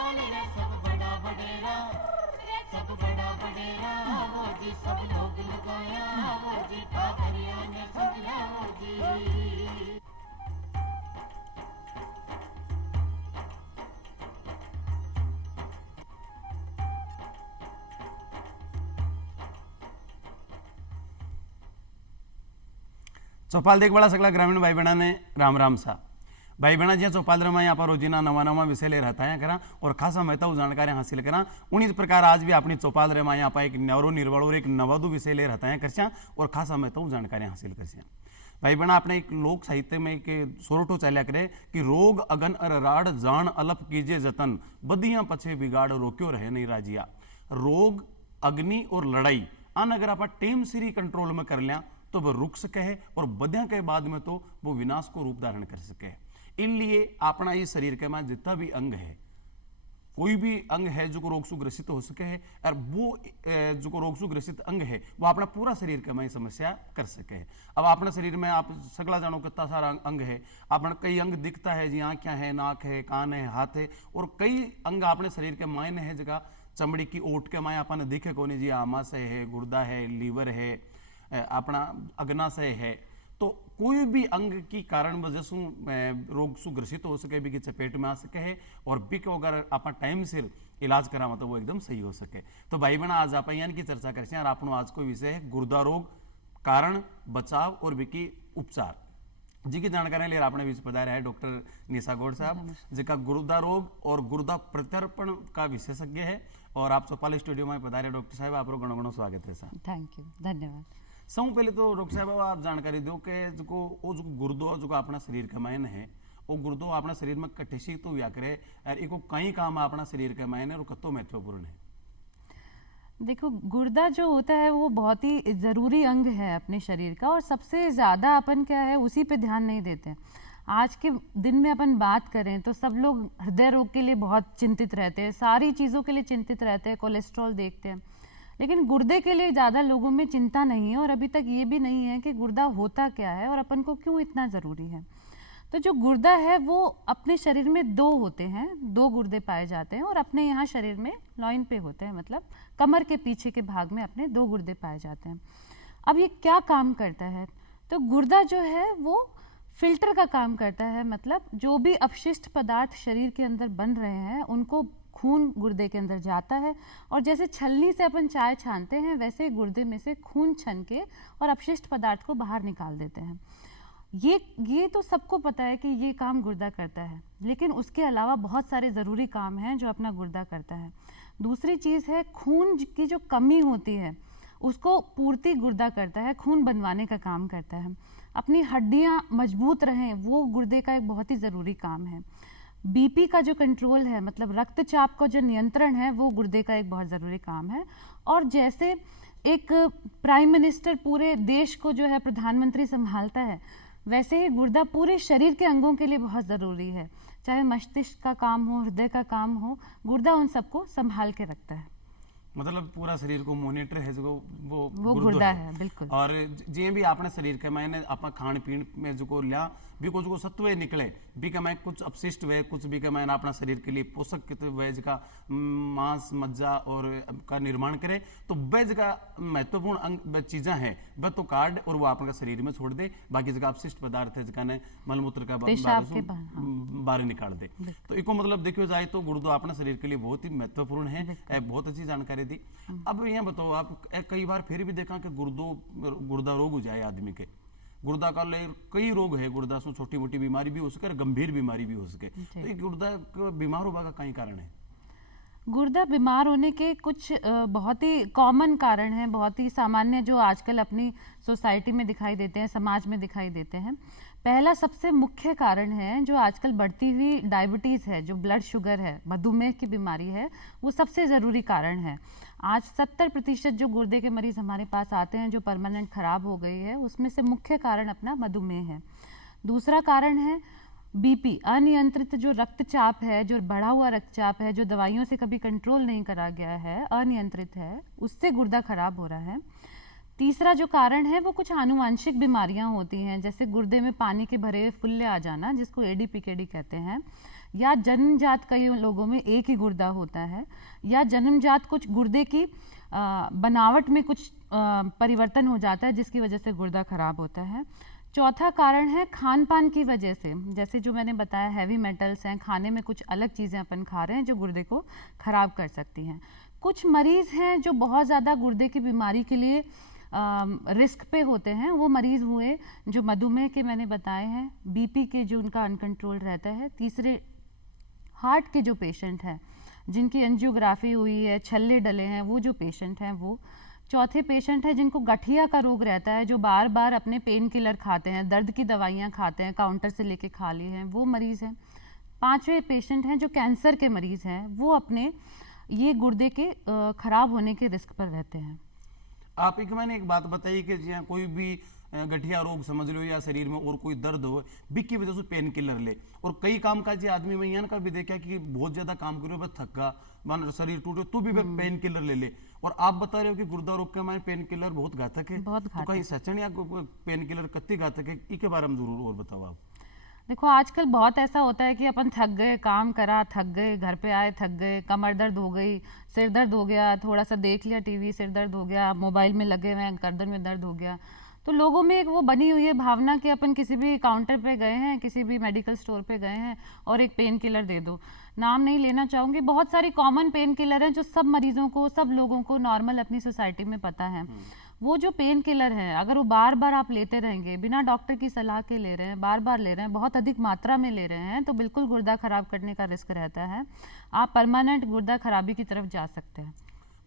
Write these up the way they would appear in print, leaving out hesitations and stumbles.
लाल रे सब बड़ा बडेरा, सब बड़ा बडेरा वो जी सब लोग लगाया वो जी ठाकरिया ने समझा वो जी। चौपाल देख बड़ा सगला ग्रामीण भाई बहना ने राम राम सा भाई बहना जी चौपाल रमा यहाँ पर रोजीना नवा नवा विषय ले रहता है करा और खासा महत्व जानकारी हासिल करा उन्हीं प्रकार आज भी अपनी चौपाल रमा यहाँ पर एक नवरो निर्वल और एक नवदु विषय ले रहता है करचा और खासा महत्व जानकारी हासिल करचा भाई बहना अपने एक लोक साहित्य में एक सोरठो चाल्या करे कि रोग अगन अर राड जान अलप कीजिए जतन बदियां पछे बिगाड़ रोक्यो रहे नहीं राजिया। रोग अग्नि और लड़ाई आन अगर आप टेम सीरी कंट्रोल में कर लिया तो वह रुक सके है और बद्या के बाद में तो वो विनाश को रूप धारण कर सके है। इसलिए अपना ये शरीर के में जितना भी अंग है कोई भी अंग है जो को रोग से ग्रसित हो सके है और वो जो को रोग से ग्रसित अंग है वो अपना पूरा शरीर के में समस्या कर सके है। अब अपने शरीर में आप सगला जानो कितना सारा अंग है अपना कई अंग दिखता है जी आँखें है नाक है कान है हाथ है और कई अंग अपने शरीर के मायने है जगह चमड़ी की ओट के माए अपन दिखे कोने जी आमाशय है गुर्दा है लीवर है अपना अग्नाशय है तो कोई भी अंग की कारण वजह से रोग से ग्रसित हो सके भी की चपेट में आ सके है और भी को अगर आप टाइम से इलाज करावा तो वो एकदम सही हो सके। तो भाई बहना आज आप यानी की चर्चा करते हैं और अपनो आज को विषय है गुर्दा रोग कारण बचाव और विकी उपचार जी की जानकारी लिए अपने बीच पधारे है डॉक्टर निशा गौड़ साहब जिनका गुर्दा रोग और गुर्दा प्रत्यर्पण का विशेषज्ञ है और आप चौपाल स्टूडियो में पधारे डॉक्टर साहब आप गणो गणो स्वागत है सर। थैंक यू धन्यवाद। सब पहले तो डॉक्टर साहब आप जानकारी दो कि जो गुर्दो जो अपना शरीर के मायने है वो गुर्दो अपना शरीर में कटेशी तो व्या करे और इको कई काम अपना शरीर के मायने और कतो महत्वपूर्ण है। देखो गुर्दा जो होता है वो बहुत ही ज़रूरी अंग है अपने शरीर का और सबसे ज़्यादा अपन क्या है उसी पे ध्यान नहीं देते। आज के दिन में अपन बात करें तो सब लोग हृदय रोग के लिए बहुत चिंतित रहते हैं, सारी चीज़ों के लिए चिंतित रहते हैं, कोलेस्ट्रॉल देखते हैं, लेकिन गुर्दे के लिए ज़्यादा लोगों में चिंता नहीं है और अभी तक ये भी नहीं है कि गुर्दा होता क्या है और अपन को क्यों इतना ज़रूरी है। तो जो गुर्दा है वो अपने शरीर में दो होते हैं, दो गुर्दे पाए जाते हैं और अपने यहाँ शरीर में लॉइन पे होते हैं, मतलब कमर के पीछे के भाग में अपने दो गुर्दे पाए जाते हैं। अब ये क्या काम करता है, तो गुर्दा जो है वो फिल्टर का काम करता है, मतलब जो भी अपशिष्ट पदार्थ शरीर के अंदर बन रहे हैं उनको खून गुर्दे के अंदर जाता है और जैसे छलनी से अपन चाय छानते हैं वैसे गुर्दे में से खून छन के और अपशिष्ट पदार्थ को बाहर निकाल देते हैं। ये तो सबको पता है कि ये काम गुर्दा करता है, लेकिन उसके अलावा बहुत सारे ज़रूरी काम हैं जो अपना गुर्दा करता है। दूसरी चीज़ है खून की जो कमी होती है उसको पूर्ति गुर्दा करता है, खून बनवाने का काम करता है। अपनी हड्डियाँ मजबूत रहें वो गुर्दे का एक बहुत ही ज़रूरी काम है। बीपी का जो कंट्रोल है, मतलब रक्तचाप का जो नियंत्रण है, वो गुर्दे का एक बहुत ज़रूरी काम है। और जैसे एक प्राइम मिनिस्टर पूरे देश को जो है प्रधानमंत्री संभालता है, वैसे ही गुर्दा पूरे शरीर के अंगों के लिए बहुत ज़रूरी है। चाहे मस्तिष्क का काम हो, हृदय का काम हो, गुर्दा उन सबको संभाल के रखता है। मतलब पूरा शरीर को मॉनिटर है जो वो गुर्दा है बिल्कुल। और जे भी अपने शरीर के मायने अपना खान पीन में जो लिया भी को जो सत्व निकले भी के मैं कुछ अपशिष्ट वे कुछ भी के मैंने अपना शरीर के लिए पोषक वेज का मांस मज्जा और का निर्माण करे तो वेज का महत्वपूर्ण अंग चीज़ें हैं वह तो कार्ड और वो आपका शरीर में छोड़ दे, बाकी जगह अपशिष्ट पदार्थ है जगह ने मलमूत्र का बाहर निकाल दे। तो इको मतलब देखो जाए तो गुर्दो अपने शरीर के लिए बहुत ही महत्वपूर्ण है, बहुत अच्छी जानकारी दी। अब यहाँ बताओ आप कई बार फिर भी देखा कि गुर्दा रोग हो जाए आदमी के, गुर्दा का कई रोग है, गुर्दा से छोटी मोटी बीमारी भी हो सके और गंभीर बीमारी भी हो सके, तो ये गुर्दा बीमार होने का कई कारण है। गुर्दा बीमार होने के कुछ बहुत ही कॉमन कारण हैं, बहुत ही सामान्य जो आजकल अपनी सोसाइटी में दिखाई देते हैं, समाज में दिखाई देते हैं। पहला सबसे मुख्य कारण है जो आजकल बढ़ती हुई डायबिटीज़ है, जो ब्लड शुगर है, मधुमेह की बीमारी है, वो सबसे ज़रूरी कारण है। आज 70% जो गुर्दे के मरीज़ हमारे पास आते हैं जो परमानेंट ख़राब हो गई है, उसमें से मुख्य कारण अपना मधुमेह है। दूसरा कारण है बीपी, अनियंत्रित जो रक्तचाप है, जो बढ़ा हुआ रक्तचाप है, जो दवाइयों से कभी कंट्रोल नहीं करा गया है, अनियंत्रित है, उससे गुर्दा खराब हो रहा है। तीसरा जो कारण है वो कुछ आनुवांशिक बीमारियां होती हैं, जैसे गुर्दे में पानी के भरे हुए फुल्ले आ जाना, जिसको एडीपीकेडी कहते हैं, या जन्मजात कई लोगों में एक ही गुर्दा होता है, या जन्मजात कुछ गुर्दे की बनावट में कुछ परिवर्तन हो जाता है जिसकी वजह से गुर्दा खराब होता है। चौथा कारण है खान पान की वजह से, जैसे जो मैंने बताया हैवी मेटल्स हैं, खाने में कुछ अलग चीज़ें अपन खा रहे हैं जो गुर्दे को ख़राब कर सकती हैं। कुछ मरीज़ हैं जो बहुत ज़्यादा गुर्दे की बीमारी के लिए रिस्क पे होते हैं, वो मरीज़ हुए जो मधुमेह के मैंने बताए हैं, बीपी के जो उनका अनकंट्रोल रहता है, तीसरे हार्ट के जो पेशेंट हैं जिनकी एंजियोग्राफी हुई है, छल्ले डले हैं, वो जो पेशेंट हैं वो, चौथे पेशेंट है जिनको गठिया का रोग रहता है जो बार बार अपने पेन किलर खाते हैं, दर्द की दवाइयाँ खाते हैं, काउंटर से लेके खा लिए हैं, वो मरीज़ हैं। पांचवें पेशेंट हैं जो कैंसर के मरीज़ हैं, वो अपने ये गुर्दे के खराब होने के रिस्क पर रहते हैं। आप एक मैंने एक बात बताई कि जी कोई भी गठिया रोग समझ लो या शरीर में और कोई दर्द हो, बिक की वजह से पेन किलर ले, और कई काम काजी आदमी में यहाँ का भी देखा कि बहुत ज्यादा काम करो बस थका मान शरीर टूटे तो भी पेन किलर ले ले, और आप बता रहे हो कि गुर्दा रोग के हमारे पेन किलर बहुत घातक है, बहुत घातक। तो कहीं सचन या पेन किलर कत्ती घातक है, इसके बारे में जरूर और बताओ आप। देखो आजकल बहुत ऐसा होता है कि अपन थक गए, काम करा थक गए, घर पे आए थक गए, कमर दर्द हो गई, सिर दर्द हो गया, थोड़ा सा देख लिया टीवी सिर दर्द हो गया, मोबाइल में लगे हुए हैं गर्दन में दर्द हो गया। तो लोगों में एक वो बनी हुई है भावना कि अपन किसी भी काउंटर पे गए हैं, किसी भी मेडिकल स्टोर पे गए हैं और एक पेन किलर दे दो। नाम नहीं लेना चाहूँगी, बहुत सारी कॉमन पेन किलर हैं जो सब मरीजों को, सब लोगों को नॉर्मल अपनी सोसाइटी में पता है। वो जो पेन किलर है अगर वो बार बार आप लेते रहेंगे, बिना डॉक्टर की सलाह के ले रहे हैं, बार बार ले रहे हैं, बहुत अधिक मात्रा में ले रहे हैं, तो बिल्कुल गुर्दा खराब करने का रिस्क रहता है। आप परमानेंट गुर्दा खराबी की तरफ जा सकते हैं।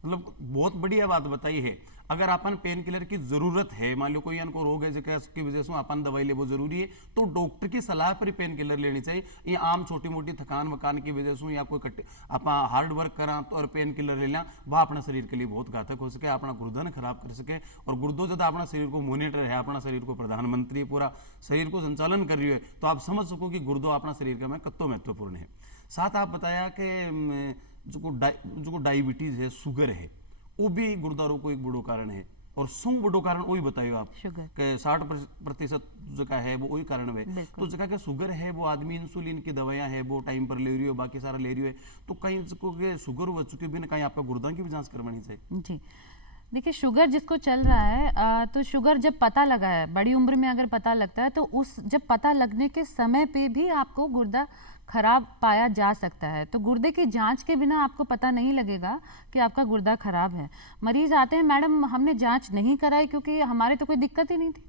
मतलब बहुत बढ़िया बात बताई है। अगर अपन पेन किलर की जरूरत है, मान लो कोई इनको रोग है जिसकी वजह से अपन दवाई ले वो जरूरी है, तो डॉक्टर की सलाह पर पेन किलर लेनी चाहिए। ये आम छोटी मोटी थकान वकान की वजह से या कोई आप हार्ड वर्क करा तो और पेन किलर ले लें, वह अपना शरीर के लिए बहुत घातक हो सके, अपना गुर्दा न खराब कर सके। और गुर्दो ज्यादा अपना शरीर को मॉनिटर है, अपना शरीर को प्रधानमंत्री पूरा शरीर को संचालन कर रही है, तो आप समझ सको कि गुर्दो अपना शरीर का में कत्तो महत्वपूर्ण है। साथ आप बताया कि जो डायबिटीज है, शुगर है, वो भी गुर्दा रोग को एक बड़ो कारण है, और सुंग बड़ो कारण वही बताइए आप शुगर के 60% जगह है वो वही कारण है। तो जगह के शुगर है वो आदमी इंसुलिन की दवाइयां है वो टाइम पर ले रही हो, बाकी सारा ले रही है, तो कहीं के शुगर हो चुके भी ना, कहीं आपका गुर्दा की भी जांच करवानी चाहिए। जी देखिए, शुगर जिसको चल रहा है तो शुगर जब पता लगा है, बड़ी उम्र में अगर पता लगता है तो उस जब पता लगने के समय पे भी आपको गुर्दा खराब पाया जा सकता है। तो गुर्दे की जांच के बिना आपको पता नहीं लगेगा कि आपका गुर्दा खराब है। मरीज आते हैं, मैडम हमने जांच नहीं कराई क्योंकि हमारे तो कोई दिक्कत ही नहीं थी,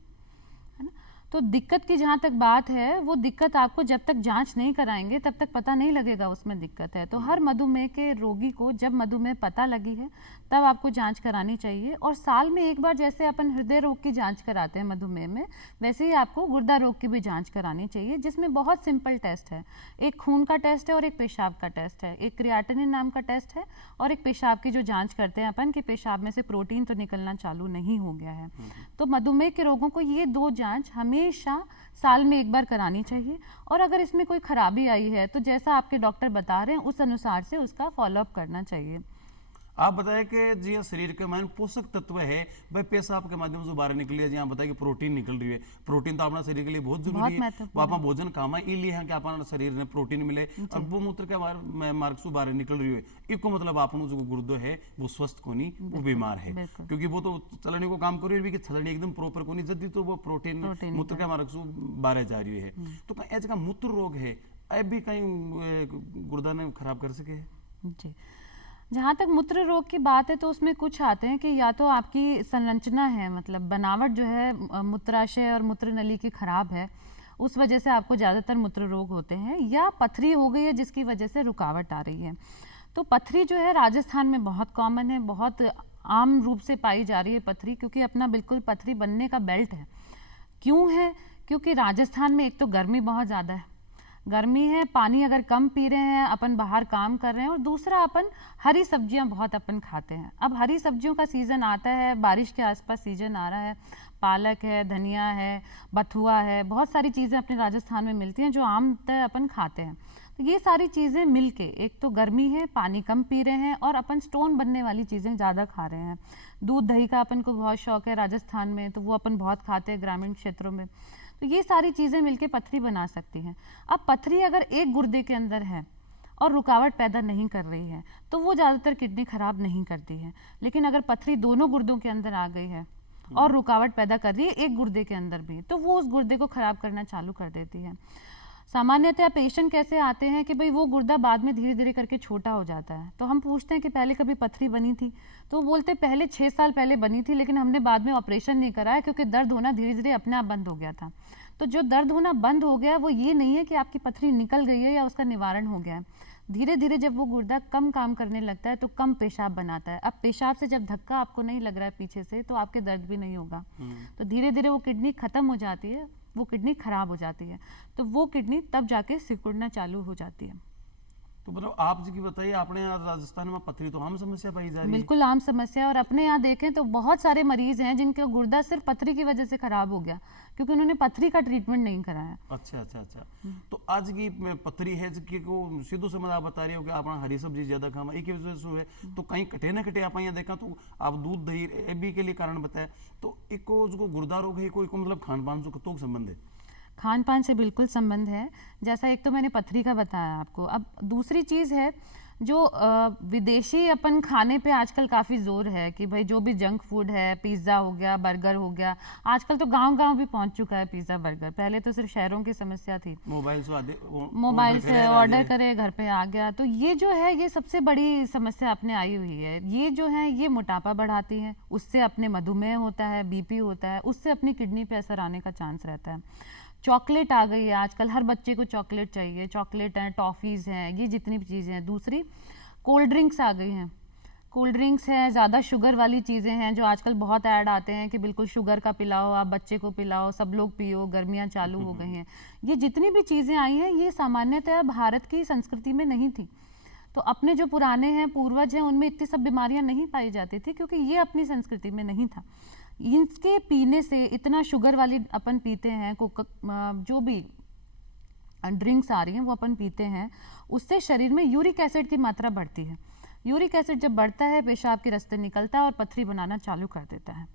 है ना। तो दिक्कत की जहाँ तक बात है, वो दिक्कत आपको जब तक जांच नहीं कराएंगे तब तक पता नहीं लगेगा उसमें दिक्कत है। तो हर मधुमेह के रोगी को जब मधुमेह पता लगी है तब आपको जांच करानी चाहिए। और साल में एक बार जैसे अपन हृदय रोग की जांच कराते हैं मधुमेह में, वैसे ही आपको गुर्दा रोग की भी जांच करानी चाहिए, जिसमें बहुत सिंपल टेस्ट है। एक खून का टेस्ट है और एक पेशाब का टेस्ट है, एक क्रिएटिनिन नाम का टेस्ट है, और एक पेशाब की जो जांच करते हैं अपन कि पेशाब में से प्रोटीन तो निकलना चालू नहीं हो गया है। तो मधुमेह के रोगों को ये दो जांच हमेशा साल में एक बार करानी चाहिए। और अगर इसमें कोई खराबी आई है तो जैसा आपके डॉक्टर बता रहे हैं उस अनुसार से उसका फॉलोअप करना चाहिए। आप बताएं कि जी शरीर के मान पोषक तत्व है भाई पेशाब के माध्यम से बाहर निकल रही है, जी बताया कि प्रोटीन निकल रही है। प्रोटीन तो अपना शरीर के लिए बहुत जरूरी है, वो अपना भोजन काम है, इसलिए है कि अपना शरीर में प्रोटीन मिले, और वो मूत्र के मार्ग से बाहर निकल रही है, इसको मतलब अपन जो गुर्दो है वो स्वस्थ कोनी, वो बीमार है, क्योंकि वो तो चलने को काम कर रही है, चलनी एकदम प्रॉपर कोनी जल्दी, तो वो प्रोटीन मूत्र के मार्ग से बाहर जा रही है। तो कहीं ऐसा मूत्र रोग है अब भी कहीं गुर्दा ने खराब कर सके है? जी, जहाँ तक मूत्र रोग की बात है तो उसमें कुछ आते हैं कि या तो आपकी संरचना है, मतलब बनावट जो है मूत्राशय और मूत्र नली की खराब है, उस वजह से आपको ज़्यादातर मूत्र रोग होते हैं, या पथरी हो गई है जिसकी वजह से रुकावट आ रही है। तो पथरी जो है राजस्थान में बहुत कॉमन है, बहुत आम रूप से पाई जा रही है पथरी, क्योंकि अपना बिल्कुल पथरी बनने का बेल्ट है। क्यों है? क्योंकि राजस्थान में एक तो गर्मी बहुत ज़्यादा है, गर्मी है, पानी अगर कम पी रहे हैं, अपन बाहर काम कर रहे हैं, और दूसरा अपन हरी सब्जियां बहुत अपन खाते हैं। अब हरी सब्जियों का सीज़न आता है, बारिश के आसपास सीज़न आ रहा है, पालक है, धनिया है, बथुआ है, बहुत सारी चीज़ें अपने राजस्थान में मिलती हैं जो आमतः अपन खाते हैं। तो ये सारी चीज़ें मिलके, एक तो गर्मी है, पानी कम पी रहे हैं, और अपन स्टोन बनने वाली चीज़ें ज़्यादा खा रहे हैं। दूध दही का अपन को बहुत शौक है राजस्थान में, तो वो अपन बहुत खाते हैं ग्रामीण क्षेत्रों में। तो तो ये सारी चीज़ें मिलके पथरी बना सकती हैं। अब पथरी अगर एक गुर्दे के अंदर है और रुकावट पैदा नहीं कर रही है तो वो ज़्यादातर किडनी खराब नहीं करती है। लेकिन अगर पथरी दोनों गुर्दों के अंदर आ गई है और रुकावट पैदा कर रही है एक गुर्दे के अंदर भी, तो वो उस गुर्दे को खराब करना चालू कर देती है। सामान्यतः पेशेंट कैसे आते हैं कि भाई वो गुर्दा बाद में धीरे धीरे करके छोटा हो जाता है, तो हम पूछते हैं कि पहले कभी पथरी बनी थी, तो वो बोलते पहले 6 साल पहले बनी थी, लेकिन हमने बाद में ऑपरेशन नहीं कराया क्योंकि दर्द होना धीरे धीरे अपने आप बंद हो गया था। तो जो दर्द होना बंद हो गया वो ये नहीं है कि आपकी पथरी निकल गई है या उसका निवारण हो गया है। धीरे धीरे जब वो गुर्दा कम काम करने लगता है तो कम पेशाब बनाता है। अब पेशाब से जब धक्का आपको नहीं लग रहा है पीछे से, तो आपके दर्द भी नहीं होगा। तो धीरे धीरे वो किडनी खत्म हो जाती है, वो किडनी खराब हो जाती है, तो वो किडनी तब जाके सिकुड़ना चालू हो जाती है। तो मतलब आप जी की बताइए, अपने यहाँ राजस्थान में पथरी तो आम समस्या पाई जा रही है? बिल्कुल आम समस्या, और अपने यहाँ देखें तो बहुत सारे मरीज हैं जिनका गुर्दा सिर्फ पथरी की वजह से खराब हो गया क्योंकि उन्होंने पथरी का ट्रीटमेंट नहीं कराया। अच्छा अच्छा अच्छा। तो आज की पथरी है जिसकी को सीधो समझ आप बता रही हो कि आप हरी सब्जी ज्यादा खावा एक वजह से है, तो कहीं कटे ना कटे आप यहाँ देखा तो आप दूध दही ए भी के लिए कारण बताया, तो एक को जो गुर्दा रोग है कोई को मतलब खान पान से कतों संबंध है? खान पान से बिल्कुल संबंध है। जैसा एक तो मैंने पथरी का बताया आपको, अब दूसरी चीज़ है जो विदेशी अपन खाने पे आजकल काफ़ी जोर है कि भाई जो भी जंक फूड है, पिज़्ज़ा हो गया, बर्गर हो गया, आजकल तो गांव-गांव भी पहुंच चुका है पिज़्ज़ा बर्गर। पहले तो सिर्फ शहरों की समस्या थी, मोबाइल से ऑर्डर करे घर पे आ गया। तो ये जो है ये सबसे बड़ी समस्या अपने आई हुई है। ये जो है ये मोटापा बढ़ाती है, उससे अपने मधुमेह होता है, बीपी होता है, उससे अपनी किडनी पे असर आने का चांस रहता है। चॉकलेट आ गई है आजकल, हर बच्चे को चॉकलेट चाहिए, चॉकलेट हैं, टॉफ़ीज़ हैं, ये जितनी भी चीज़ें हैं। दूसरी कोल्ड ड्रिंक्स आ गई हैं, कोल्ड ड्रिंक्स हैं, ज़्यादा शुगर वाली चीज़ें हैं जो आजकल बहुत ऐड आते हैं कि बिल्कुल शुगर का पिलाओ, आप बच्चे को पिलाओ, सब लोग पियो, गर्मियाँ चालू हो गई हैं। ये जितनी भी चीज़ें आई हैं ये सामान्यतः भारत की संस्कृति में नहीं थी। तो अपने जो पुराने हैं, पूर्वज हैं, उनमें इतनी सब बीमारियां नहीं पाई जाती थी क्योंकि ये अपनी संस्कृति में नहीं था। इनके पीने से इतना शुगर वाली अपन पीते हैं, जो भी ड्रिंक्स आ रही हैं वो अपन पीते हैं, उससे शरीर में यूरिक एसिड की मात्रा बढ़ती है। यूरिक एसिड जब बढ़ता है पेशाब के रास्ते निकलता है और पथरी बनाना चालू कर देता है।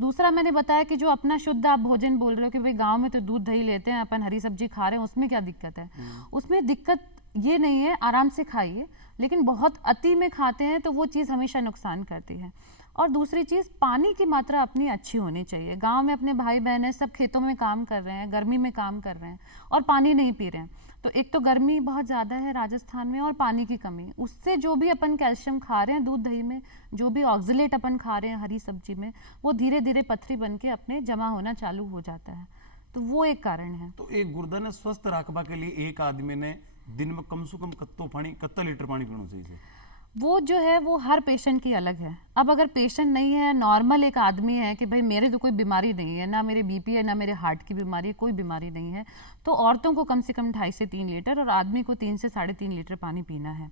दूसरा मैंने बताया कि जो अपना शुद्ध आप भोजन बोल रहे हो कि भाई गांव में तो दूध दही लेते हैं, अपन हरी सब्जी खा रहे हैं, उसमें क्या दिक्कत है? उसमें दिक्कत ये नहीं है, आराम से खाइए, लेकिन बहुत अति में खाते हैं तो वो चीज़ हमेशा नुकसान करती है। और दूसरी चीज़, पानी की मात्रा अपनी अच्छी होनी चाहिए। गांव में अपने भाई बहन हैं, सब खेतों में काम कर रहे हैं, गर्मी में काम कर रहे हैं और पानी नहीं पी रहे हैं, तो एक तो गर्मी बहुत ज़्यादा है राजस्थान में और पानी की कमी, उससे जो भी अपन कैल्शियम खा रहे हैं दूध दही में, जो भी ऑक्सलेट अपन खा रहे हैं हरी सब्जी में, वो धीरे धीरे पथरी बन के अपने जमा होना चालू हो जाता है। तो वो एक कारण है। तो एक गुर्दा ने स्वस्थ रखवा के लिए एक आदमी ने दिन में कम से कम कत्ता लीटर पानी पीना चाहिए? वो जो है वो हर पेशेंट की अलग है। अब अगर पेशेंट नहीं है, नॉर्मल एक आदमी है कि भाई मेरे तो कोई बीमारी नहीं है, ना मेरे बीपी है, ना मेरे हार्ट की बीमारी है, कोई बीमारी नहीं है, तो औरतों को कम से कम 2.5 से 3 लीटर और आदमी को 3 से 3.5 लीटर पानी पीना है।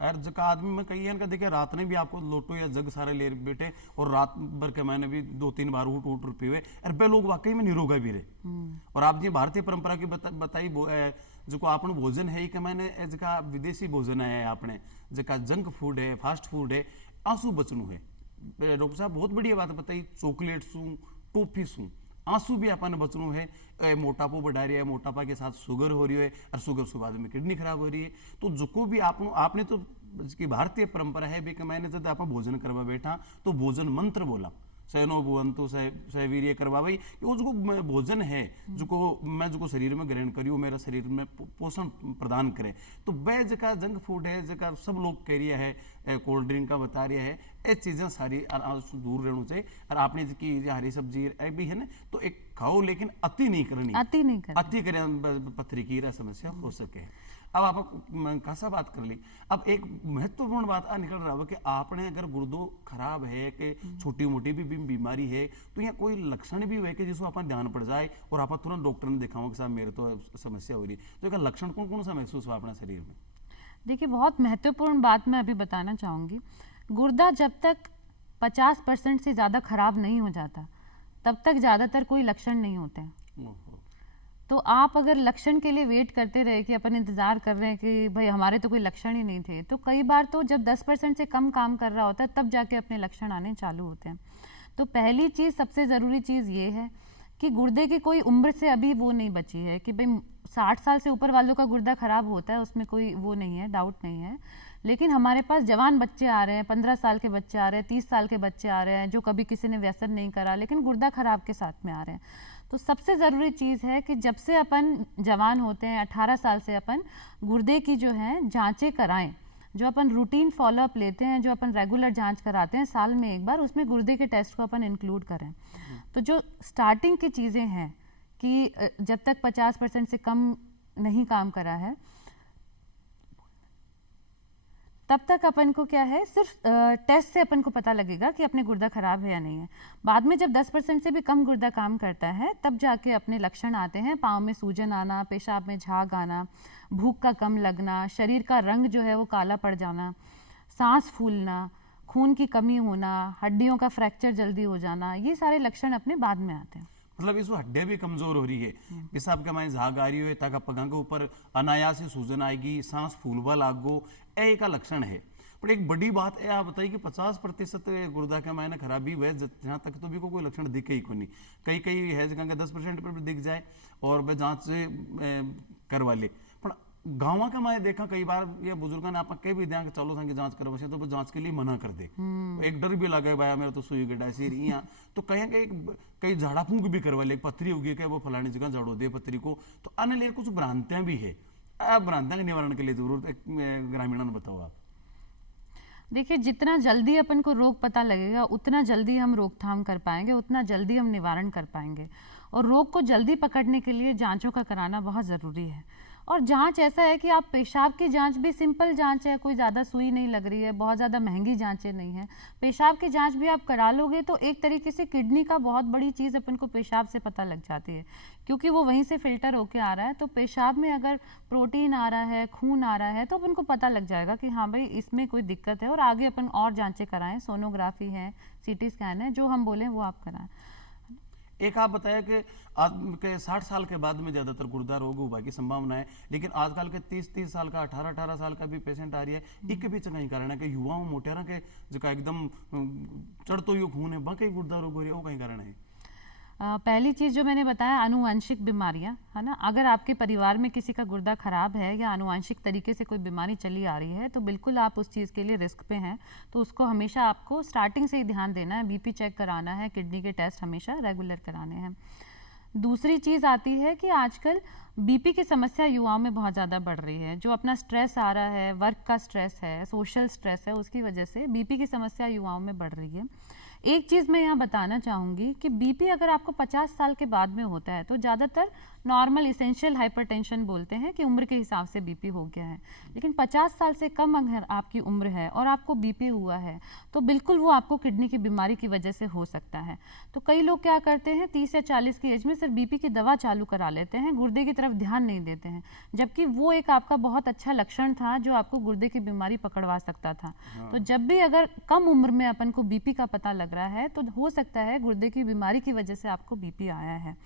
यार जगह आदमी में कही है इनका, देखिए रात ने भी आपको लोटो या जग सारे ले बैठे और रात भर के मैंने भी 2-3 बार उठ पीवे, और बे लोग वाकई में निरोगा भी रहे। और आप जी भारतीय परंपरा की बताई जो आपन भोजन है कि मैंने जगह विदेशी भोजन है, आपने जगह जंक फूड है, फास्ट फूड है, आंसू बचनू है। डॉक्टर साहब बहुत बढ़िया बात बताई, चॉकलेट सू, टॉफी सू, आंसू भी अपन बचनू है। मोटापा बढ़ा रही है, मोटापा के साथ शुगर हो रही है और शुगर के बाद में किडनी खराब हो रही है। तो जो को भी आपने तो की भारतीय परंपरा है भी कि मैंने जब आप भोजन करवा बैठा तो भोजन मंत्र बोला, सैनो भुवंतु सहवीर्य करवा भाई, वो जो भोजन है जो मैं जो शरीर में ग्रहण करी, मेरा शरीर में पोषण प्रदान करे। तो वह जगह जंक फूड है, जगह सब लोग कह रहा है, कोल्ड ड्रिंक का बता रहा है, ये चीज़ें सारी दूर रहना चाहिए। और आपने की हरी सब्जी भी है ना, तो एक खाओ लेकिन अति नहीं करनी, अति करें पथरी की समस्या हो सके। अब आप कैसा बात कर ली। अब एक महत्वपूर्ण बात निकल रहा है कि आपने अगर गुर्दो खराब है कि छोटी मोटी भी बीमारी है, तो यहाँ कोई लक्षण भी हुए कि जिसको अपन ध्यान पड़ जाए और आप तुरंत डॉक्टर ने दिखाओ कि साहब मेरे तो समस्या हो रही है, तो एक लक्षण कौन कौन सा महसूस हुआ अपने शरीर में? देखिए बहुत महत्वपूर्ण बात मैं अभी बताना चाहूँगी। गुर्दा जब तक 50% से ज़्यादा खराब नहीं हो जाता तब तक ज़्यादातर कोई लक्षण नहीं होते हैं। तो आप अगर लक्षण के लिए वेट करते रहे कि अपन इंतज़ार कर रहे हैं कि भाई हमारे तो कोई लक्षण ही नहीं थे, तो कई बार तो जब 10% से कम काम कर रहा होता है तब जाके अपने लक्षण आने चालू होते हैं। तो पहली चीज़, सबसे ज़रूरी चीज़ ये है कि गुर्दे की कोई उम्र से अभी वो नहीं बची है कि भाई 60 साल से ऊपर वालों का गुर्दा खराब होता है, उसमें कोई वो नहीं है, डाउट नहीं है। लेकिन हमारे पास जवान बच्चे आ रहे हैं, 15 साल के बच्चे आ रहे हैं, 30 साल के बच्चे आ रहे हैं, जो कभी किसी ने व्यसन नहीं करा लेकिन गुर्दा खराब के साथ में आ रहे हैं। तो सबसे ज़रूरी चीज़ है कि जब से अपन जवान होते हैं 18 साल से अपन गुर्दे की जो है जांचें कराएं, जो अपन रूटीन फॉलोअप लेते हैं, जो अपन रेगुलर जांच कराते हैं साल में एक बार, उसमें गुर्दे के टेस्ट को अपन इंक्लूड करें। तो जो स्टार्टिंग की चीज़ें हैं कि जब तक 50% से कम नहीं काम करा है तब तक अपन को क्या है, सिर्फ टेस्ट से अपन को पता लगेगा कि अपने गुर्दा खराब है या नहीं है। बाद में जब 10% से भी कम गुर्दा काम करता है तब जाके अपने लक्षण आते हैं, पाँव में सूजन आना, पेशाब में झाग आना, भूख का कम लगना, शरीर का रंग जो है वो काला पड़ जाना, सांस फूलना, खून की कमी होना, हड्डियों का फ्रैक्चर जल्दी हो जाना, ये सारे लक्षण अपने बाद में आते हैं। मतलब इस हड्डियां भी कमजोर हो रही है, पेशाब के मायने झाग आ रही है, ताकि पगा के ऊपर अनायास ही सूजन आएगी, सांस फूलवा लागो, ए का लक्षण है। पर एक बड़ी बात है, आप बताइए कि 50% गुर्दा के मायने खराबी हुए जहाँ तक तो भी कोई लक्षण दिखे ही को नहीं। कई कई है जगह 10% पर भी दिख जाए और वह जांच से करवा ले। पर गाँव का मैं देखा कई बार ये बुजुर्गों ने आप कई भी ध्यान चलो संगे जांच करवा तो वो जांच के लिए मना कर दे। एक डर भी लगे भाई मेरा तो सुई गड्ढा सिर यहाँ तो कहीं कई झाड़ा फूंक भी करवा ले, पथरी होगी क्या वो फलानी जगह झाड़ो दे पथरी को, तो अन्य लेर कुछ भ्रांतियां भी है। भ्रांतियों के निवारण के लिए जरूर ग्रामीणों ने बताओ आप। देखिए, जितना जल्दी अपन को रोग पता लगेगा उतना जल्दी हम रोकथाम कर पाएंगे, उतना जल्दी हम निवारण कर पाएंगे। और रोग को जल्दी पकड़ने के लिए जांचों का कराना बहुत ज़रूरी है। और जांच ऐसा है कि आप पेशाब की जांच भी सिंपल जांच है, कोई ज़्यादा सुई नहीं लग रही है, बहुत ज़्यादा महंगी जांचें नहीं है। पेशाब की जांच भी आप करा लोगे तो एक तरीके से किडनी का बहुत बड़ी चीज़ अपन को पेशाब से पता लग जाती है, क्योंकि वो वहीं से फिल्टर होके आ रहा है। तो पेशाब में अगर प्रोटीन आ रहा है, खून आ रहा है, तो अपन को पता लग जाएगा कि हाँ भाई इसमें कोई दिक्कत है, और आगे अपन और जांचें कराएं, सोनोग्राफी है, सीटी स्कैन है, जो हम बोलें वो आप कराएं। एक आप बताया कि आज के 60 साल के बाद में ज्यादातर गुर्दा रोग होने की संभावना है, लेकिन आजकल के 30 साल का 18 साल का भी पेशेंट आ रही है। इसके पीछे कहीं कारण है कि युवाओं मोटेरा के जो एकदम चढ़तो युग खून है बाकी गुर्दा रोग हो रही है, वो कहीं कारण है। पहली चीज़ जो मैंने बताया, आनुवंशिक बीमारियां, है ना। अगर आपके परिवार में किसी का गुर्दा खराब है या आनुवंशिक तरीके से कोई बीमारी चली आ रही है तो बिल्कुल आप उस चीज़ के लिए रिस्क पे हैं, तो उसको हमेशा आपको स्टार्टिंग से ही ध्यान देना है, बीपी चेक कराना है, किडनी के टेस्ट हमेशा रेगुलर कराने हैं। दूसरी चीज़ आती है कि आजकल बीपी की समस्या युवाओं में बहुत ज़्यादा बढ़ रही है। जो अपना स्ट्रेस आ रहा है, वर्क का स्ट्रेस है, सोशल स्ट्रेस है, उसकी वजह से बीपी की समस्या युवाओं में बढ़ रही है। एक चीज़ मैं यहाँ बताना चाहूँगी कि बीपी अगर आपको 50 साल के बाद में होता है तो ज़्यादातर नॉर्मल इसेंशियल हाइपरटेंशन बोलते हैं कि उम्र के हिसाब से बीपी हो गया है। लेकिन 50 साल से कम अगर आपकी उम्र है और आपको बीपी हुआ है तो बिल्कुल वो आपको किडनी की बीमारी की वजह से हो सकता है। तो कई लोग क्या करते हैं, 30 या 40 की एज में सिर्फ बीपी की दवा चालू करा लेते हैं, गुर्दे की तरफ ध्यान नहीं देते हैं, जबकि वो एक आपका बहुत अच्छा लक्षण था जो आपको गुर्दे की बीमारी पकड़वा सकता था। तो जब भी अगर कम उम्र में अपन को बीपी का पता लग रहा है तो हो सकता है गुर्दे की बीमारी की वजह से आपको बीपी आया है।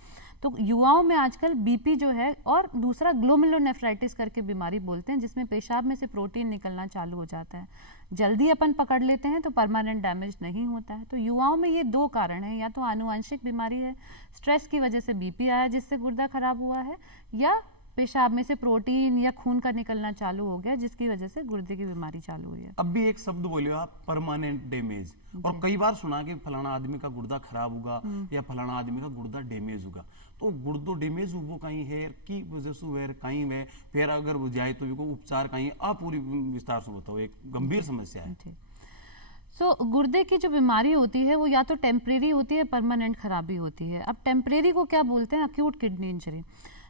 तो युवाओं में आजकल बीपी जो है, और दूसरा ग्लोमेरुलोनेफ्राइटिस करके बीमारी बोलते हैं, जिसमें पेशाब में से प्रोटीन निकलना चालू हो जाता है। जल्दी अपन पकड़ लेते हैं तो परमानेंट डैमेज नहीं होता है। तो युवाओं में ये दो कारण हैं, या तो आनुवंशिक बीमारी है, स्ट्रेस की वजह से बीपी आया जिससे गुर्दा खराब हुआ है, या पेशाब में से प्रोटीन या खून का निकलना चालू हो गया जिसकी वजह से गुर्दे की बीमारी चालू हुई है। अब भी एक शब्द बोले आप, परमानेंट डैमेज, और कई बार सुना कि फलाना आदमी का गुर्दा खराब होगा या फलाना आदमी का गुर्दा डैमेज होगा। तो गुर्दो डैमेज वो कहीं है की वजह से वेर कहीं है, फिर अगर वो जाए तो उपचार कहीं, आप पूरी विस्तार से बताओ, एक गंभीर समस्या है। गुर्दे की जो बीमारी होती है वो या तो टेम्परेरी होती है, परमानेंट खराबी होती है। अब टेम्परेरी को क्या बोलते हैं, अक्यूट किडनी इंजरी।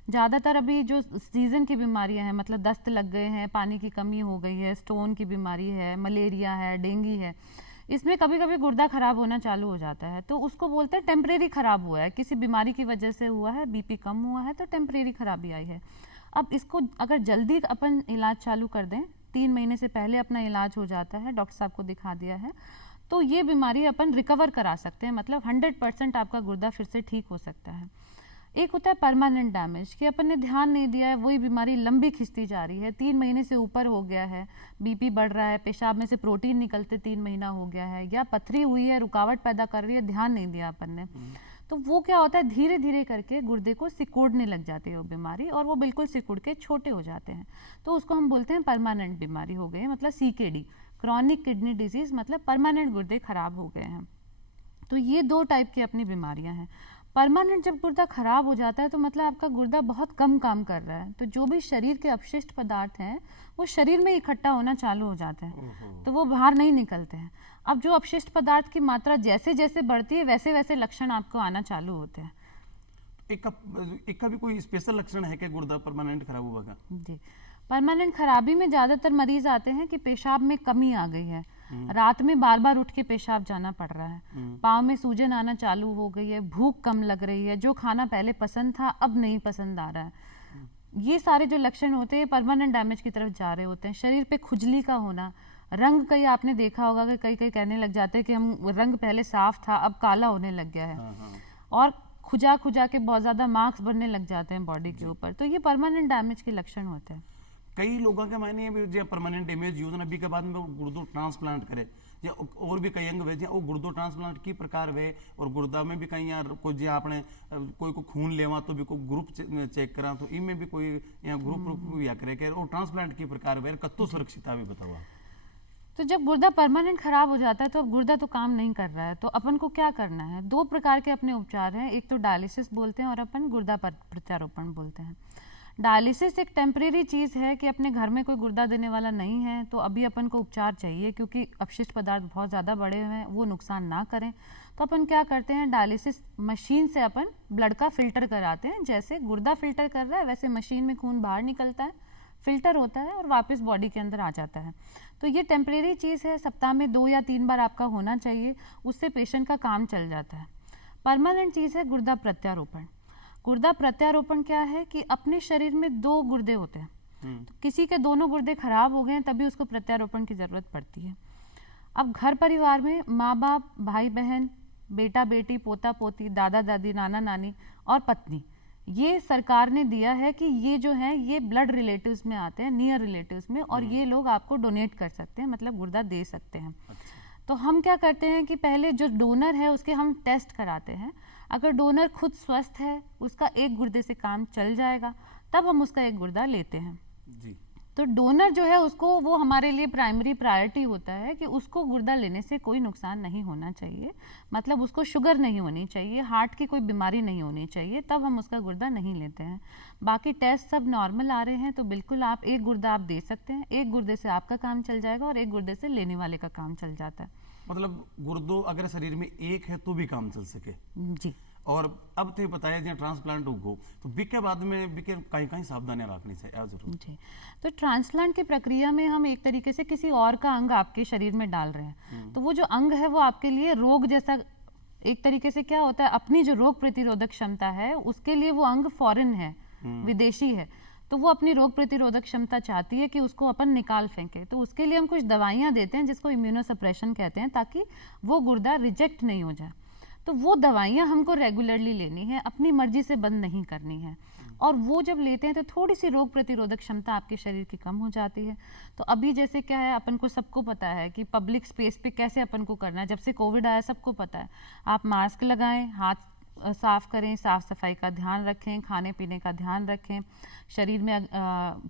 ज़्यादातर अभी जो सीज़न की बीमारियां हैं, मतलब दस्त लग गए हैं, पानी की कमी हो गई है, स्टोन की बीमारी है, मलेरिया है, डेंगू है, इसमें कभी कभी गुर्दा खराब होना चालू हो जाता है, तो उसको बोलते हैं टेम्परेरी खराब हुआ है, किसी बीमारी की वजह से हुआ है, बीपी कम हुआ है तो टेम्परेरी खराबी आई है। अब इसको अगर जल्दी अपन इलाज चालू कर दें, 3 महीने से पहले अपना इलाज हो जाता है, डॉक्टर साहब को दिखा दिया है, तो ये बीमारी अपन रिकवर करा सकते हैं, मतलब 100% आपका गुर्दा फिर से ठीक हो सकता है। एक होता है परमानेंट डैमेज, कि अपन ने ध्यान नहीं दिया है, वही बीमारी लंबी खिंचती जा रही है, 3 महीने से ऊपर हो गया है, बीपी बढ़ रहा है, पेशाब में से प्रोटीन निकलते 3 महीना हो गया है, या पथरी हुई है, रुकावट पैदा कर रही है, ध्यान नहीं दिया अपन ने, तो वो क्या होता है, धीरे धीरे करके गुर्दे को सिकुड़ने लग जाती है वो बीमारी, और वो बिल्कुल सिकुड़ के छोटे हो जाते हैं। तो उसको हम बोलते हैं परमानेंट बीमारी हो गई, मतलब CKD, क्रॉनिक किडनी डिजीज, मतलब परमानेंट गुर्दे खराब हो गए हैं। तो ये 2 टाइप की अपनी बीमारियां हैं। परमानेंट जब गुर्दा खराब हो जाता है तो मतलब आपका गुर्दा बहुत कम काम कर रहा है, तो जो भी शरीर के अपशिष्ट पदार्थ हैं वो शरीर में इकट्ठा होना चालू हो जाते हैं, तो वो बाहर नहीं निकलते हैं। अब जो अपशिष्ट पदार्थ की मात्रा जैसे जैसे बढ़ती है वैसे वैसे लक्षण आपको आना चालू होते हैं। एक का भी कोई स्पेशल लक्षण है कि गुर्दा परमानेंट खराब हुआ का? जी, परमानेंट खराबी में ज़्यादातर मरीज आते हैं कि पेशाब में कमी आ गई है, रात में बार बार उठ के पेशाब जाना पड़ रहा है, पाँव में सूजन आना चालू हो गई है, भूख कम लग रही है, जो खाना पहले पसंद था अब नहीं पसंद आ रहा है। ये सारे जो लक्षण होते हैं परमानेंट डैमेज की तरफ जा रहे होते हैं। शरीर पे खुजली का होना, रंग, कई आपने देखा होगा कि कई कई कहने लग जाते हैं कि हम रंग पहले साफ था अब काला होने लग गया है, और खुजा खुजा के बहुत ज़्यादा मार्क्स बनने लग जाते हैं बॉडी के ऊपर, तो ये परमानेंट डैमेज के लक्षण होते हैं। कई लोगों के मायने भी जो परमानेंट डैमेज यूज नबी के बाद में गुर्दो ट्रांसप्लांट करे, या और भी कई अंग वे जो गुर्दो ट्रांसप्लांट की प्रकार वे, और गुर्दा में भी कहीं यार कोई जो आपने कोई को खून लेवा तो भी कोई ग्रुप चेक करा तो इनमें भी कोई या ग्रुप या करे के और ट्रांसप्लांट की प्रकार वे कत्तो सुरक्षिता भी बताओ। तो जब गुर्दा परमानेंट खराब हो जाता है तो अब गुर्दा तो काम नहीं कर रहा है, तो अपन को क्या करना है? 2 प्रकार के अपने उपचार हैं, एक तो डायलिसिस बोलते हैं और अपन गुर्दा प्रत्यारोपण बोलते हैं। डायलिसिस एक टेम्परेरी चीज़ है कि अपने घर में कोई गुर्दा देने वाला नहीं है तो अभी अपन को उपचार चाहिए, क्योंकि अपशिष्ट पदार्थ बहुत ज़्यादा बढ़े हुए हैं, वो नुकसान ना करें। तो अपन क्या करते हैं, डायलिसिस मशीन से अपन ब्लड का फिल्टर कराते हैं। जैसे गुर्दा फिल्टर कर रहा है वैसे मशीन में खून बाहर निकलता है, फिल्टर होता है और वापस बॉडी के अंदर आ जाता है। तो ये टेम्परेरी चीज़ है, सप्ताह में 2 या 3 बार आपका होना चाहिए, उससे पेशेंट का काम चल जाता है। परमानेंट चीज़ है गुर्दा प्रत्यारोपण। गुर्दा प्रत्यारोपण क्या है कि अपने शरीर में 2 गुर्दे होते हैं, तो किसी के दोनों गुर्दे खराब हो गए हैं तभी उसको प्रत्यारोपण की ज़रूरत पड़ती है। अब घर परिवार में माँ बाप, भाई बहन, बेटा बेटी, पोता पोती, दादा दादी, नाना नानी और पत्नी, ये सरकार ने दिया है कि ये जो है ये ब्लड रिलेटिव्स में आते हैं, नियर रिलेटिव्स में, और ये लोग आपको डोनेट कर सकते हैं, मतलब गुर्दा दे सकते हैं। तो हम क्या करते हैं कि पहले जो डोनर है उसके हम टेस्ट कराते हैं। अगर डोनर खुद स्वस्थ है, उसका एक गुर्दे से काम चल जाएगा, तब हम उसका एक गुर्दा लेते हैं जी। तो डोनर जो है उसको, वो हमारे लिए प्राइमरी प्रायोरिटी होता है कि उसको गुर्दा लेने से कोई नुकसान नहीं होना चाहिए, मतलब उसको शुगर नहीं होनी चाहिए, हार्ट की कोई बीमारी नहीं होनी चाहिए, तब हम उसका गुर्दा नहीं लेते हैं। बाकी टेस्ट सब नॉर्मल आ रहे हैं तो बिल्कुल आप एक गुर्दा आप दे सकते हैं, एक गुर्दे से आपका काम चल जाएगा और एक गुर्दे से लेने वाले का काम चल जाता है। मतलब गुर्दो अगर शरीर में एक है तो भी काम चल सके जी। और अब तो बताया जहाँ ट्रांसप्लांट हो तो बिके बाद में बिके कहीं कहीं सावधानियां रखनी चाहिए जरूर। जी, तो ट्रांसप्लांट की प्रक्रिया में हम एक तरीके से किसी और का अंग आपके शरीर में डाल रहे हैं, तो वो जो अंग है वो आपके लिए रोग जैसा, एक तरीके से क्या होता है, अपनी जो रोग प्रतिरोधक क्षमता है उसके लिए वो अंग फॉरेन है, विदेशी है, तो वो अपनी रोग प्रतिरोधक क्षमता चाहती है कि उसको अपन निकाल फेंके, तो उसके लिए हम कुछ दवाइयाँ देते हैं जिसको इम्यूनोसप्रेशन कहते हैं, ताकि वो गुर्दा रिजेक्ट नहीं हो जाए। तो वो दवाइयाँ हमको रेगुलरली लेनी है, अपनी मर्जी से बंद नहीं करनी है, और वो जब लेते हैं तो थोड़ी सी रोग प्रतिरोधक क्षमता आपके शरीर की कम हो जाती है। तो अभी जैसे क्या है, अपन को सबको पता है कि पब्लिक स्पेस पे कैसे अपन को करना है, जब से कोविड आया सबको पता है, आप मास्क लगाएं, हाथ साफ करें, साफ सफाई का ध्यान रखें, खाने पीने का ध्यान रखें, शरीर में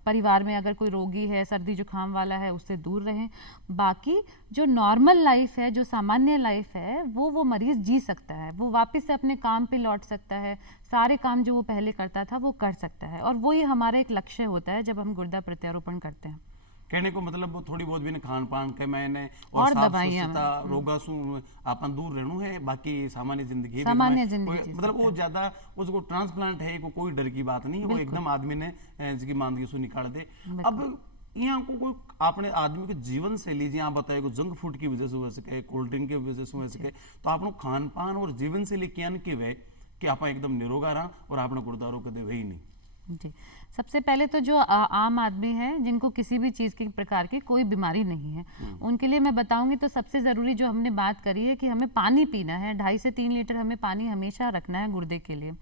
परिवार में अगर कोई रोगी है, सर्दी जुकाम वाला है, उससे दूर रहें। बाकी जो नॉर्मल लाइफ है, जो सामान्य लाइफ है, वो मरीज जी सकता है, वो वापस से अपने काम पे लौट सकता है, सारे काम जो वो पहले करता था वो कर सकता है, और वही हमारा एक लक्ष्य होता है जब हम गुर्दा प्रत्यारोपण करते हैं। कहने को मतलब वो थोड़ी बहुत भी न खान पान के मैंने और साफ स्वच्छता रोगा सु अपन दूर रहना है, बाकी सामान्य जिंदगी मतलब वो ज्यादा उसको ट्रांसप्लांट है को कोई डर की बात नहीं है, वो एकदम आदमी ने जिसकी मानगी सु निकाल दे। अब यहाँ को कोई आपने आदमी के जीवन शैली जी आप बताए को जंक फूड की वजह से हो सके, कोल्ड ड्रिंक की वजह से हो सके, तो आपनो खान पान और जीवन शैली क्या के वे कि आप एकदम निरोगा रहा और आपने गुर्दारों के दे वही नहीं। जी, सबसे पहले तो जो आम आदमी है जिनको किसी भी चीज़ की प्रकार की कोई बीमारी नहीं है, उनके लिए मैं बताऊंगी तो सबसे ज़रूरी जो हमने बात करी है कि हमें पानी पीना है, 2.5 से 3 लीटर हमें पानी हमेशा रखना है गुर्दे के लिए।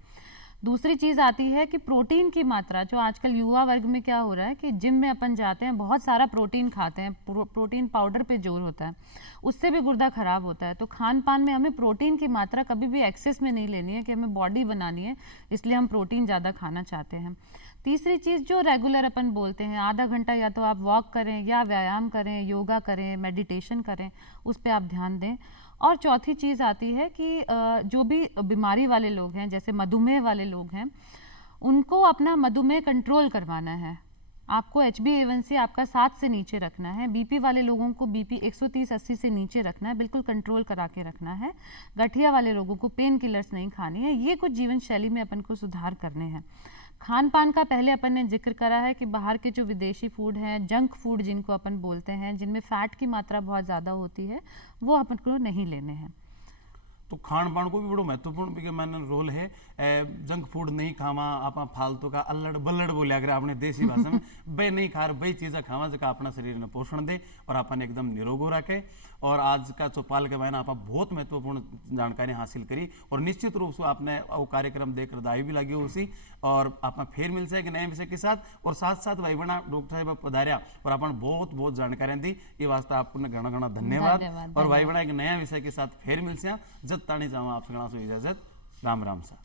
दूसरी चीज़ आती है कि प्रोटीन की मात्रा, जो आजकल युवा वर्ग में क्या हो रहा है कि जिम में अपन जाते हैं, बहुत सारा प्रोटीन खाते हैं, प्रोटीन पाउडर पे जोर होता है, उससे भी गुर्दा खराब होता है। तो खान पान में हमें प्रोटीन की मात्रा कभी भी एक्सेस में नहीं लेनी है कि हमें बॉडी बनानी है, इसलिए हम प्रोटीन ज़्यादा खाना चाहते हैं। तीसरी चीज़ जो रेगुलर अपन बोलते हैं, आधा घंटा या तो आप वॉक करें या व्यायाम करें, योगा करें, मेडिटेशन करें, उस पर आप ध्यान दें। और चौथी चीज़ आती है कि जो भी बीमारी वाले लोग हैं, जैसे मधुमेह वाले लोग हैं, उनको अपना मधुमेह कंट्रोल करवाना है। आपको HbA1c आपका 7 से नीचे रखना है। बीपी वाले लोगों को बीपी 130-80 से नीचे रखना है, बिल्कुल कंट्रोल करा के रखना है। गठिया वाले लोगों को पेन किलर्स नहीं खानी है। ये कुछ जीवन शैली में अपन को सुधार करने हैं। खान पान का पहले अपन ने जिक्र करा है कि बाहर के जो विदेशी फूड हैं, जंक फूड जिनको अपन बोलते हैं, जिनमें फैट की मात्रा बहुत ज़्यादा होती है, वो अपन को नहीं लेने हैं। तो खान पान को भी बड़ो महत्वपूर्ण भी मैंने रोल है। जंक फूड नहीं खावा, आप फालतू का अल्लड़ बल्लड़ बोलिया अगर आपने देसी भाषा में बे नहीं खा रहे, वही चीज़ें खावा जगह अपना शरीर ने पोषण दे और अपन एकदम निरोग रखे। और आज का चौपाल के बारे में आप बहुत महत्वपूर्ण जानकारी हासिल करी और निश्चित रूप से आपने वो कार्यक्रम देखकर दाई भी लगी उसी। और आप फिर मिल से एक नए विषय के साथ, और साथ साथ भाई बना डॉक्टर साहब पधारिया और अपन बहुत बहुत जानकारियां दी, ये वास्ते आपको घना घना धन्यवाद। और भाई बना एक नया विषय के साथ फिर मिल से जब तानी जावा आपसे इजाजत। राम राम सा।